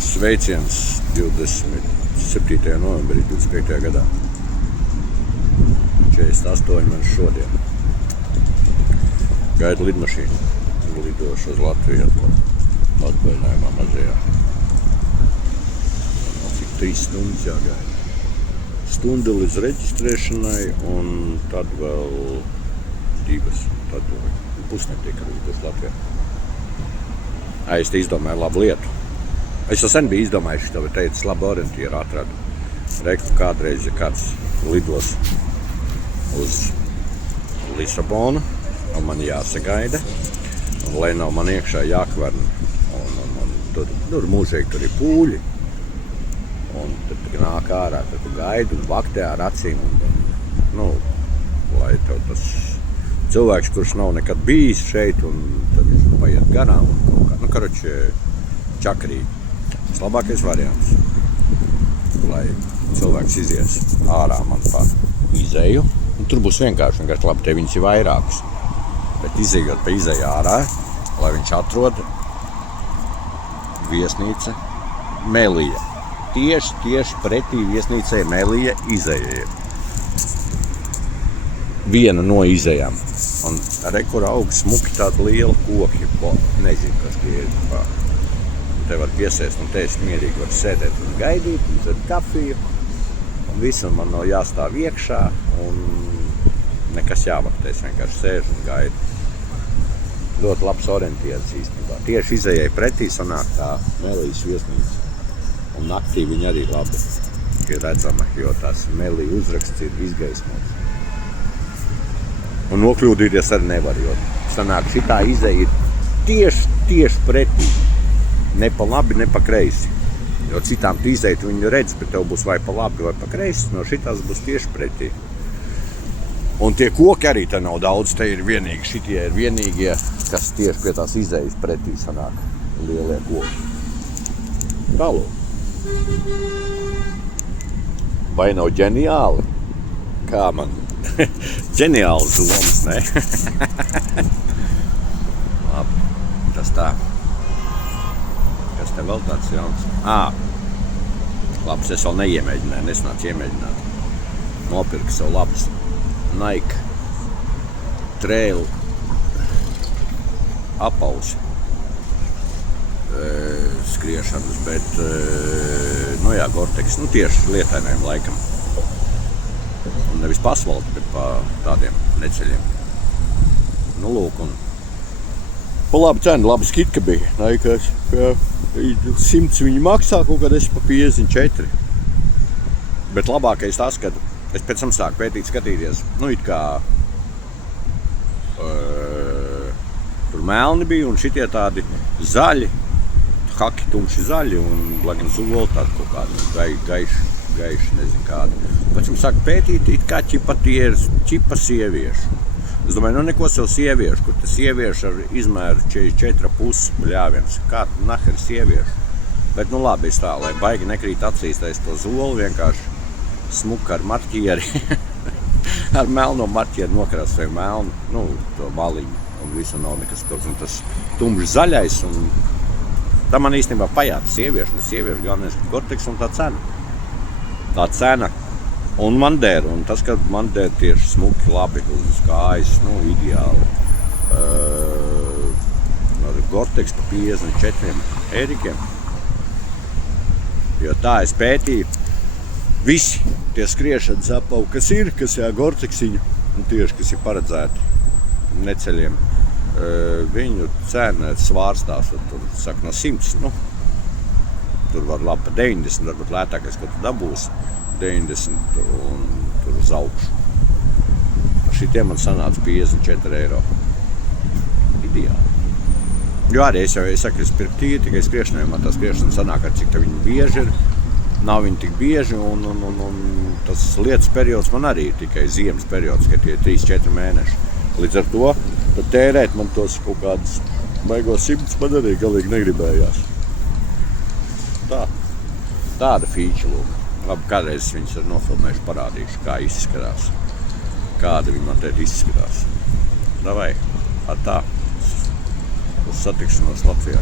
sveiciens 27. novembrī 25. gadā. 48 man šodien. Gaidu lidmašīnu. Lidošu uz Latviju atvaļinājumā mazajā. Cik 3 stundas jāgaida. Stunda līdz reģistrēšanai un tad vēl 2. Tad pusnetiek arī uz Latviju. Es te izdomāju labu lietu. Es sen biju izdomājis šo, bet teicu, labu orientīru atradu. Reiku kādreiz, ja kāds lidos uz Lisabonu, un man jāsagaida, un lai nav man iekšā jākvarna, un tur mūžīgi tur ir pūļi, un tad nāk ārā, tad tu gaidi un vaktē ar acīm, lai tev tas cilvēks, kurš nav nekad bijis šeit, un tad viņš paiet garām, un kaut kā, čakrīgi. Tas labākais variants, lai cilvēks izies ārā man pa izeju, un tur būs vienkārši labi, te viņas ir vairākas, bet izejot pa izeju ārā, lai viņš atrod viesnīca Melija. Tieši pretī viesnīcai Melija izeja. Viena no izejām. Un kur aug smuki tādi lieli koki, nezinu, kas tie ir. Te var piesēst, un te es mierīgi varu sēdēt un gaidīt, un tad kafiju. Un visam man nav jāstāv iekšā, un nekas jāvaktē, es vienkārši sēžu un gaidu. Ļoti labs orientieris īstenībā. Tieši izejai pretī sanāk tā Melijas viesnīca. Un naktī viņa arī labi ir redzama, jo tās Melija uzraksts ir izgaismots. Un nokļūdīties arī nevar, jo sanāk šitā izeja ir tieši pretī. Ne pa labi, ne pa kreisi. Jo citām tu izejai, tu viņu redz, bet tev būs vai pa labi, vai pa kreisi. No šitās būs tieši pretī. Un tie koki arī te nav daudz, te ir vienīgi, šitie ir vienīgie, kas tieši pie tās izejas pretī sanāk lielie koki. Tālūk. Vai nav ģeniāli? Kā man? Ģeniāls loms, ne? Labi, tas tā. Kas te vēl tāds jauns? Labs, es vēl neiemēģināju, nesnācu iemēģināt. Nopirku sev labs Nike Trail apausi. Skriešanas, bet, Gore-Tex, tieši lietainajam laikam. Un nevis pasvalti, bet pa tādiem neceļiem. Lūk, un pa labu cenu, laba skitka bija. Naikas, 100 viņi maksā, kaut kādā pa 54. Bet labākais tas, kad es pēc tam sāku pētīt, skatīties, it kā tur melni bija un šitie tādi zaļi, haki tumši zaļi un blagan zoli tādi kaut kādi gaiši, nezinu kādi. Pēc tam sāku pētīt, it kā ķipa tie ir ķipa sieviešu. Es domāju, neko sev sieviešu, kur tas sieviešu ar izmēru 44,5 bļāviens. Kā naher sieviešu? Bet labi, es tā, lai baigi nekrīt acīs, es to zoli vienkārši smuka ar marķieri. Ar melno marķieri nokrāsoju melnu, to baliņu. Un visu nav nekas tāds. Un tas tumši zaļais. Un tā man īstenībā pajāta sieviešu, ne sieviešu, galvenais Gore-Tex un tā cena. Tā cena. Un mandēra, un tas, ka mandēra tieši smuki, labi uz kājas, ideāli. Ar Gore-Tex pa 54 eirikiem. Jo tā es pētīju, visi tie skriešanas apaugi, kas ir Gore-Texiņu, tieši, kas ir paredzēti neceļiem, viņu cena svārstās, tur saka no 100, tur var labi pa 90, varbūt lētākais, ko tu dabūsi. 90 un tur uz augšu. Šitiem man sanāca 54 eiro. Ideāli. Jo arī es saku, es pirku tikai skriešanai, man tā skriešana sanāk, cik tā viņi bieži ir. Nav viņi tik bieži un tas lietas periods man arī ir tikai ziemas periods, ka tie 3-4 mēneši. Līdz ar to, tad tērēt man tos kaut kādus baigos 100 man arī galīgi negribējās. Tāda fīča lūk. Labi, kādreiz viņas ir nofilmējuši, parādījuši, kā izskatās. Kāda viņi man te izskatās. Davai, tā. Uz satikšanos Latvijā.